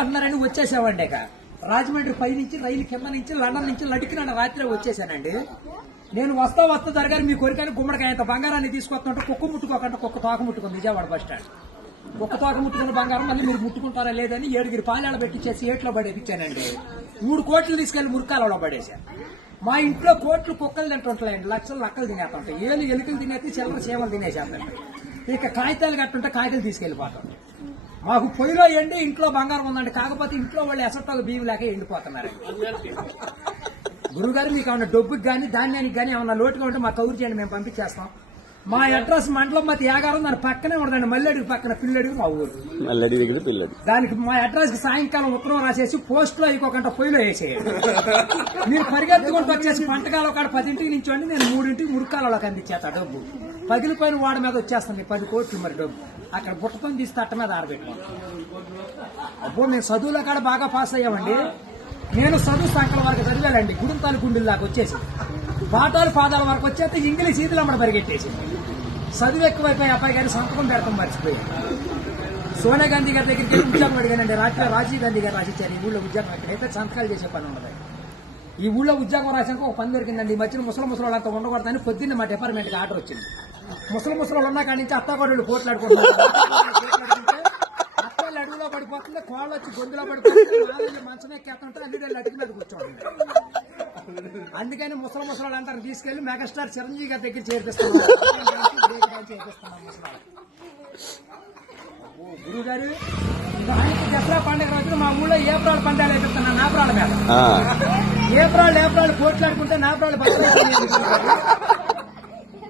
అంటున్నారని వచ్చేసామండి. ఇక రాజమండ్రి పై నుంచి రైలు కింద నుంచి లండన్ నుంచి లడికిన రాత్రి వచ్చేసానండి. నేను వస్తా దొరగారు మీ కోరికని గుమ్మడికాయంత బంగారాన్ని తీసుకొస్తుంటే కుక్క ముట్టుకోకుండా కుక్క తోక ముట్టుకుంది విజయవాడ బస్ స్టాండ్. కుక్క తోక ముట్టుకున్న బంగారం మళ్ళీ మీరు ముట్టుకుంటారా లేదని 7 పాలేళ్ళ పెట్టించేసి ఏట్లో పడేపించానండి. 3 కోట్లు తీసుకెళ్లి మురికాలలో పడేశాను. మా ఇంట్లో కోట్లు కుక్కలు తింటుంటాయండి, లక్షలు లక్కలు తినేస్తుంటాయి, ఎలుకలు తినేసి చిల్లర చీమలు తినేసేస్తాయి. ఇక కాగితాలు కట్టుంటే కాగితాలు తీసుకెళ్లిపోతాం. మాకు పొయ్యిలో ఎండి ఇంట్లో బంగారం ఉందండి, కాకపోతే ఇంట్లో వాళ్ళు ఎసట్టాలు బియ్యం లేక ఎండిపోతున్నారు. గురుగారు మీకు ఏమన్నా డబ్బుకి కానీ ధాన్యానికి కానీ ఏమన్నా లోటుగా ఉంటే మాకు కౌరు చేయండి, మేము పంపించేస్తాం. మా అడ్రస్ మండలం మధ్య యాగారం, దాని పక్కనే ఉండదండి, మల్లెడికి పక్కన పిల్లడికి మా ఊరు. దానికి మా అడ్రస్ కి సాయంకాలం ఉత్తరం రాసేసి పోస్ట్ లో ఇంకొక పొయ్యిలో వేసేయండి. మీరు పరిగెత్తుకుంటూ వచ్చేసి పంటకాలం కాడ 10ంటికి నించోండి, నేను 3ంటికి మురికాలలోకి అందించేస్తా డబ్బు. పగిలిపోయిన వాడి మీద వచ్చేస్తుంది 10 కోట్లు మరి డబ్బు. అక్కడ బుట్టతో తీసి తట్ట మీద ఆరబెట్టుకోండి. అప్పుడు నేను చదువులో కాడ బాగా పాస్ అయ్యామండి. నేను చదువు సంకల వరకు చదివానండి, గుడుంతాలు గుండెల దాకా వచ్చేసి పాఠాలు పాదాల వరకు వచ్చేస్తే ఇంగ్లీష్ ఈదులు అమ్మడ పరిగెట్టేసి చదువు ఎక్కువైపోయి అబ్బాయి గారి సంతకం పెడతాం మర్చిపోయాను. సోనియా గాంధీ గారి దగ్గరికి వెళ్ళి ఉద్యోగం అడిగానండి. రాత్రి రాజీవ్ గాంధీ గారు రాసిచ్చారు ఈ ఊళ్ళో ఉద్యోగం. ఎక్కడైతే సంతకాలు చేసే పని ఉండదు. ఈ ఊళ్ళో ఉద్యోగం రాసాక ఒక పని దొరికిందండి. ఈ మధ్యన ముసలి అంతా ఉండకూడదని పొద్దున్న మా డిపార్ట్మెంట్కి ఆర్డర్ వచ్చింది. ముసలి ఉన్న కాడి నుంచి అత్తాకోడళ్ళు పోట్లాడుకుంటున్నారు. అత్తలు అడుగులో పడిపోతుంది, కోళ్ళు వచ్చి గొంతులో పడిపోతుంది, మంచం ఎక్కేస్తుంటే అన్ని అడుగు మీద కూర్చోండి. అందుకని ముసలి అంటారు తీసుకెళ్లి మెగాస్టార్ చిరంజీవి గారి దగ్గర చేర్పిస్తున్నాం. గురువు గారు దసరా పండుగ రోజున మా ఊళ్ళో ఏప్రాల్ పండుగలు వేపిస్తున్నాను. నాపరాళ్ళ మీద ఏప్రాల్ పోట్లాడుకుంటే నాపరాళ్ళు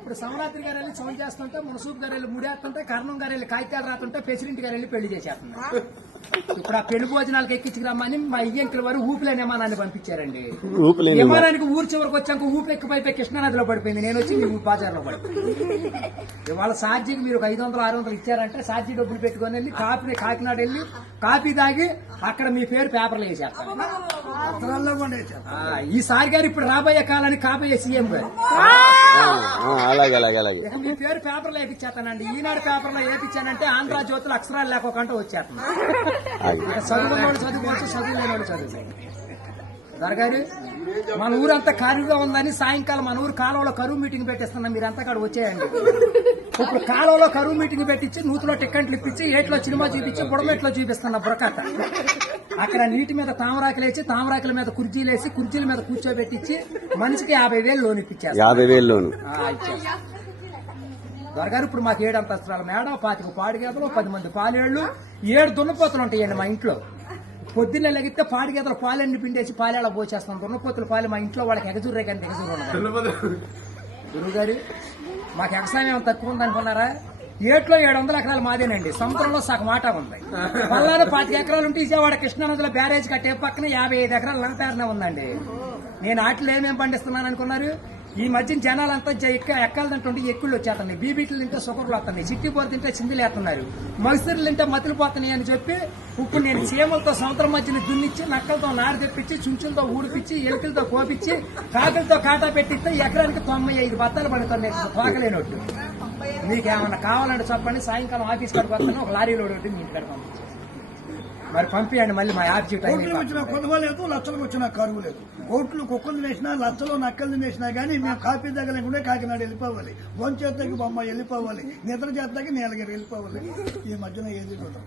ఇప్పుడు సమరాత్రి గారు వెళ్ళి సౌండ్ చేస్తుంటే, మునసూపు గారు వెళ్ళి ముడేస్తుంటే, కర్ణం గారు వెళ్ళి కాగితాలు రాస్తుంటే, ప్రెసిడెంట్ గారు వెళ్ళి పెళ్లి చేసేస్తున్నారు. ఇప్పుడు ఆ పెళ్లి భోజనాలకు ఎక్కించుకురమ్మని మా ఇయ్యంకుల వారు ఊపిలేని విమానాన్ని పంపించారండి. విమానానికి ఊరు చివరికి వచ్చాక ఊపి ఎక్కిపోయిపోయి కృష్ణానదిలో పడిపోయింది. నేను వచ్చి మీ బాజార్లో పడిపోయింది. ఇవాళ సార్జీకి మీరు 500-600 ఇచ్చారంటే సార్జీ డబ్బులు పెట్టుకుని వెళ్ళి కాకినాడ వెళ్ళి కాఫీ తాగి అక్కడ మీ పేరు పేపర్లు వేసేస్తారు. ఈసారి గారు ఇప్పుడు రాబోయే కాలానికి కాబోయే సీఎం గారు మీ పేరు పేపర్లో వేపించేస్తానండి. ఈనాడు పేపర్లో వేపించానంటే ఆంధ్ర జ్యోతులు అక్షరాలు లేకోకుండా వచ్చేస్తాను. చదువుకున్నోడు చదువుకోవచ్చు, చదువులేనోడు చదువు. దొరగారు మన ఊరంతా ఖాళీగా ఉందని సాయంకాలం మన ఊరు కాలువలో కరువు మీటింగ్ పెట్టిస్తున్నాం. మీరంతా అక్కడ వచ్చేయండి. ఇప్పుడు కాలువలో కరువు మీటింగ్ పెట్టించి నూతులో టిక్కెట్లు ఇప్పించి ఏట్లో సినిమా చూపించి బుడమెట్లో చూపిస్తున్నా బురకట్ట. అక్కడ నీటి మీద తామరాకులు వేసి తామరాకుల మీద కుర్చీలు వేసి కుర్చీల మీద కూర్చోబెట్టించి మనిషికి 50,000 లోన్ ఇప్పించారు. 50,000 లోన్ దొరగారు ఇప్పుడు మాకు 7 అంతస్తుల మేడ, 25 పాడిగేదలు, 10 మంది పాలేళ్లు, 7 దున్నపోతులు ఉంటాయండి మా ఇంట్లో. పొద్దున్నే లెగితే పాడిగేదలు పాలన్నీ పిండేసి పాలేళ్ళ పోసేస్తాం. దున్నపోతుల పాలు మా ఇంట్లో వాళ్ళకి ఎగజూరే కానీ ఎగజూరు ఉండదు. గురువు గారు మాకు వ్యవసాయం తక్కువ ఉందనుకున్నారా? ఏట్లో 700 ఎకరాలు మాదేనండి. సముద్రంలో సగం ఆటా ఉంది. పల్లాలో 25 ఎకరాలు ఉంటే విజయవాడ కృష్ణానదిలో బ్యారేజ్ కట్టే పక్కన 55 ఎకరాలు నా పేరునే ఉందండి. నేను ఆటలు ఏమేమి పండిస్తున్నాను అనుకున్నారు? ఈ మధ్య జనాలంతా ఎక్కాలంటుంటే ఎక్కుళ్ళు వచ్చేస్తున్నాయి, బీబీట్లు తింటే సుకర్లు వస్తున్నాయి, చిట్టిపోరు తింటే చిందులు వేస్తున్నారు, మగసిరులు తింటే మతులు పోతున్నాయి అని చెప్పి ఇప్పుడు నేను చీమలతో సముద్రం మధ్యన దున్నిచ్చి, నక్కలతో నారు తెప్పించి, చుంచులతో ఊడిపించి, ఎలుకలతో కోపించి, కాకులతో కాటా పెట్టిస్తే ఎకరానికి 95 బత్తాలు పడుతున్నాయి తోకలేనట్టు. మీకేమన్నా కావాలంటే చెప్పండి, సాయంకాలం ఆఫీస్ కాడికి వస్తాను, ఒక లారీలో ఒకటి మీ ఇంటికాడ పంపించాను. మరి పంపించండి. మళ్ళీ మా యాప్ వచ్చిన కొనుగోలేదు, లక్షలకు వచ్చిన కరువు లేదు. కోట్లు కుక్కలు వేసినా, లక్షలు నక్కలు వేసినా కానీ మేము కాఫీ దగ్గర కాకినాడ వెళ్ళిపోవాలి, భోంచేతకి బొమ్మ వెళ్ళిపోవాలి, నిద్ర చేతకి నీలగిరి వెళ్ళిపోవాలి. ఈ మధ్యన ఏది చూద్దాం.